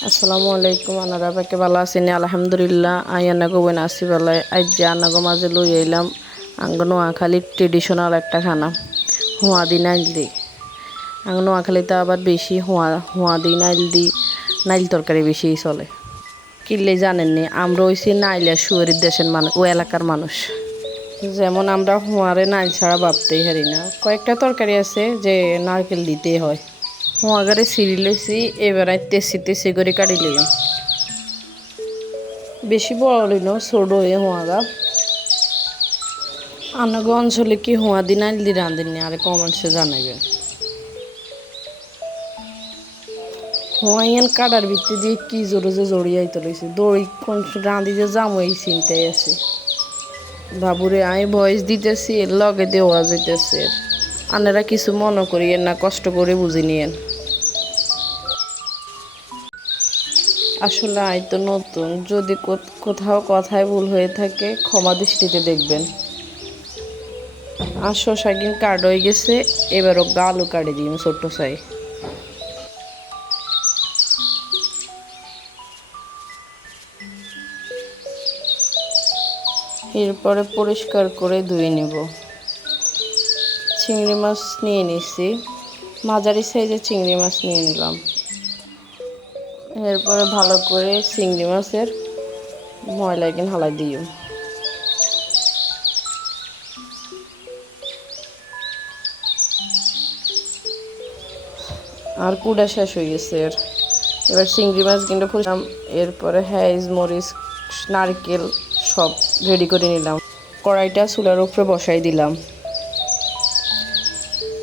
আসসালামু আলাইকুম আনারা পাকে ভালো আছেন আলহামদুলিল্লাহ আই আনাগো বইন আসি ভালো আজ যে আনাগো মাঝে লই এলাম আঙ্গ নোয়াখালীর ট্রেডিশনাল একটা খানা হুয়া দি নাইল দি আঙ্গ নোয়াখালীতে আবার বেশি হুয়া দি নাইল দি নাইল তরকারি বেশি চলে কিনলে জানেননি আমরা হইছি নাইলা শুয়ারির দেশের মানুষ ও এলাকার মানুষ যেমন আমরা হুয়ারে নাইল ছাড়া ভাবতেই হারি না কয়েকটা তরকারি আছে যে নারকেল দিতেই হয় হুয়াগারে সিঁড়ি লইছি এবার তেসি তেসি করে কাটি লইম বেশি বড় লইন ছোট হয়ে হুয়াগা আনাগো অঞ্চলে কি হুয়া দিন আইল দি রাঁধেননি আর কমেন্টসে জানাবেন হুয়া ইয়ান কাটার ভিত্তি দিয়ে কি জোরে যে জড়িয়াইতে লইছে দড়ি কোন রাঁধি যে জাম এই চিন্তাই আছে বাবুরে আমি ভয়েস দিতেছি এর লগে দেওয়া যাইতেছে আনারা কিছু মনে করিয়েন না কষ্ট করে বুঝে নিয়েন আসলে আই তো নতুন যদি কোথাও কথায় ভুল হয়ে থাকে ক্ষমা দৃষ্টিতে দেখবেন আর শশা কিন কাট হয়ে গেছে এবারও গালও কাটি দিই ছোট্ট চাই এরপরে পরিষ্কার করে ধুয়ে নিব চিংড়ি মাছ নিয়ে নিছি মাঝারি সাইজের চিংড়ি মাছ নিয়ে নিলাম এরপরে ভালো করে চিংড়ি মাছের ময়লা কিন হালাই দিও আর কুড়া শেষ হয়ে গেছে এবার চিংড়ি মাছ কিন্তু ফুললাম এরপরে হেঁজ মরিচ নারকেল সব রেডি করে নিলাম কড়াইটা চুলার উপরে বসাই দিলাম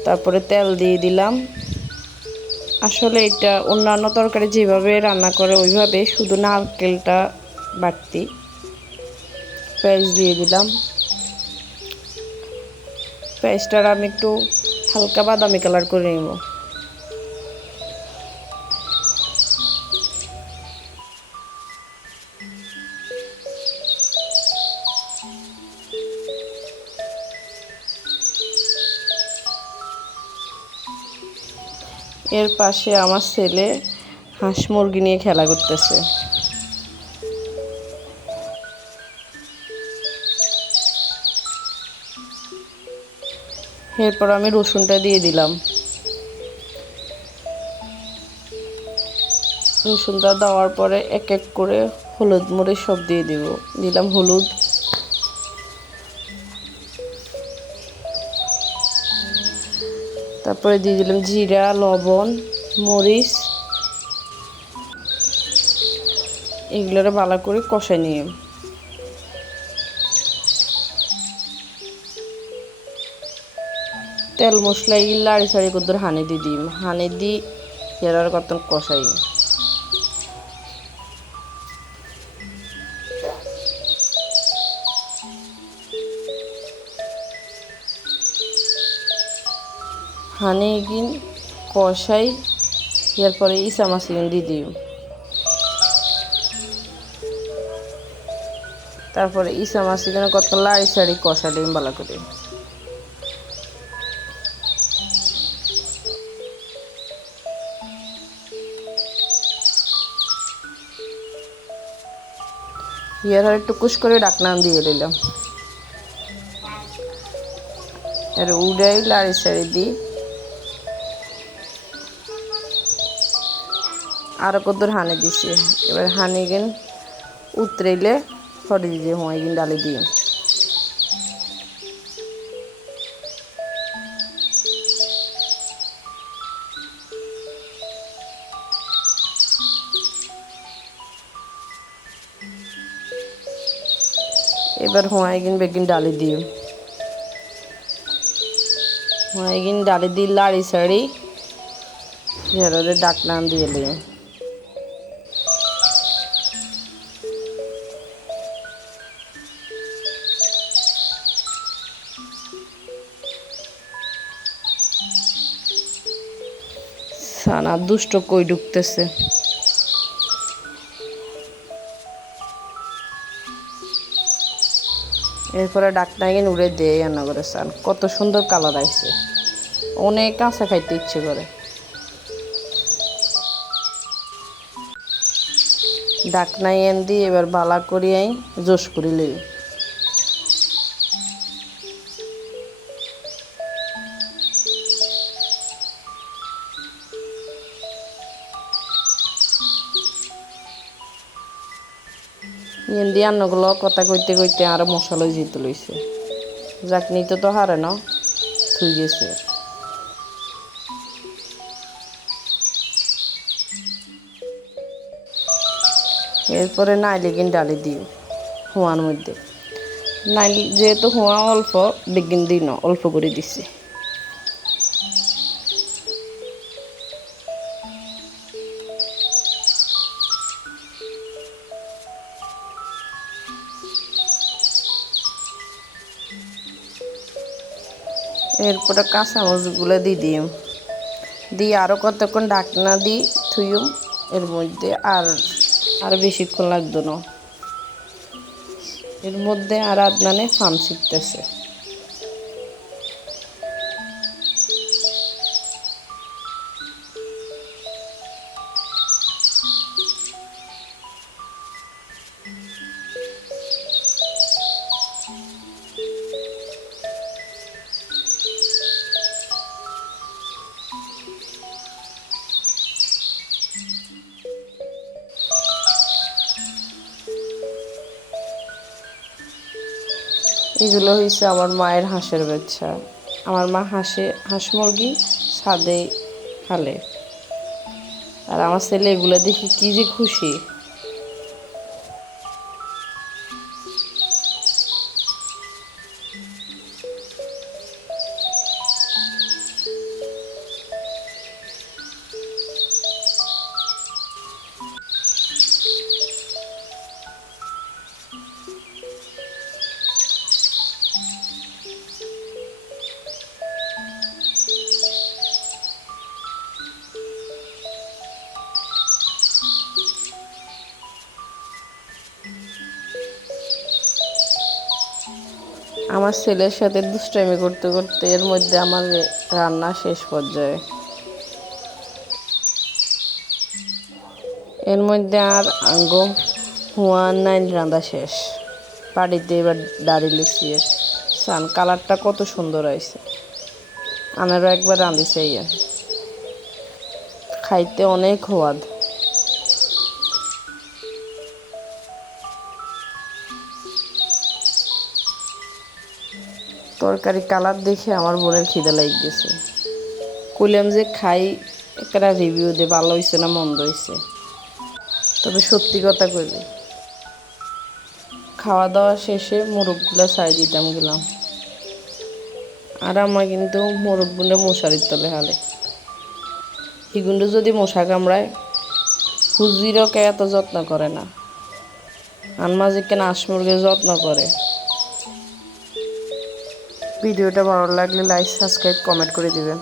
তারপরে তেল দিয়ে দিলাম আসলে এটা অন্যান্য তরকারি যেভাবে রান্না করে ওইভাবে শুধু নারকেলটা বাড়তি পেঁয়াজ দিয়ে দিলাম পেঁয়াজটার আমি একটু হালকা বাদামি কালার করে নেব এর পাশে আমার ছেলে হাঁস মুরগি নিয়ে খেলা করতেছে এরপর আমি রসুনটা দিয়ে দিলাম রসুনটা দেওয়ার পরে এক এক করে হলুদ মরিচ সব দিয়ে দিলাম হলুদ তারপরে দিয়ে দিলাম জিরা লবণ মরিচ এগুলোরে ভালো করে কষাই নিয়ে তেল মশলা এগুলো লাড়ি সাড়ি কদ্দুর হানি দিয়ে দিই হানি দি এরার কত কষাই হানি গিন কষাই এরপরে ইসা মাছ দিয়ে দিই তারপরে ইসা মাছ কত লাড়ি সাড়ি কষা ডিম ভালো করে ইয়ার একটু কুশ করে ডাকনাম দিয়ে দিলাম আর উড়াই লাড়ি সাড়ি দিই আরো কদ্দুর হানি দিছি এবার হানি গেন উতরাইলে ফটে দিয়ে হয় গিন ডালি দিয়ে এবার হোয়াইগিন বেগিন ডালি দিও হোয়াইগিন ডালি দিয়ে লাড়ি সাড়ি ঝেড়ে ডাকনাম দিয়ে দিও সানা দুষ্ট কই ঢুকতেছে এরপরে ডাকনাগিন উড়ে দিয়ে রান্না করে চান কত সুন্দর কালার আসছে অনেক কাঁচা খাইতে ইচ্ছে করে ডাকনাই এন দি এবার বালা করিয়াই জোশ করি লই। এন্দি আন্নগুলো কথা কইতে কইতে আর মশালাই জিতে লইছে। যাক নিতে তো হারে না, থুই গেছে। এরপরে নাইলে কিন ডালি দিও হোয়ার মধ্যে। নাইল যেহেতু হোয়া অল্প বেগিন দিই না, অল্প করে দিছি। এরপরে কাঁচামরিচগুলো দিয়ে আরও কতক্ষণ ঢাকনা দিই থুইম। এর মধ্যে আর বেশিক্ষণ লাগতো না। এর মধ্যে আর আদনানে ফার্ম শিখতেছে। এগুলো হয়েছে আমার মায়ের হাঁসের বাচ্চা। আমার মা হাঁস মুরগি ছাদে খালে, আর আমার ছেলে এগুলো দেখি কি যে খুশি। আমার ছেলের সাথে দুষ্টামি করতে করতে এর মধ্যে আমার রান্না শেষ পর্যায়ে। এর মধ্যে আর আঙ্গো হুয়া নাইল রান্না শেষ। বাড়িতে এবার দাঁড়িয়ে লিছি। সান কালারটা কত সুন্দর হয়েছে। আনারও একবার রাঁধিছে। খাইতে অনেক স্বাদ। তরকারি কালার দেখে আমার বোনের খিদে লেগে গেছে। কইলাম যে খাই, একটা রিভিউ দে ভালো হয়েছে না মন্দ হয়েছে। তবে সত্যি কথা কইলি, খাওয়া দাওয়া শেষে মোরগগুলো ছাই দিতাম গেলাম। আর আমার কিন্তু মোরগগুলো মশারির তলে হালে। হিগুন্ডু যদি মশা কামড়ায়, হুজিরকে এত যত্ন করে না। আনমাজি কেন হাঁস মুরগির যত্ন করে। ভিডিওটা ভালো লাগলে লাইক সাবস্ক্রাইব কমেন্ট করে দিবেন।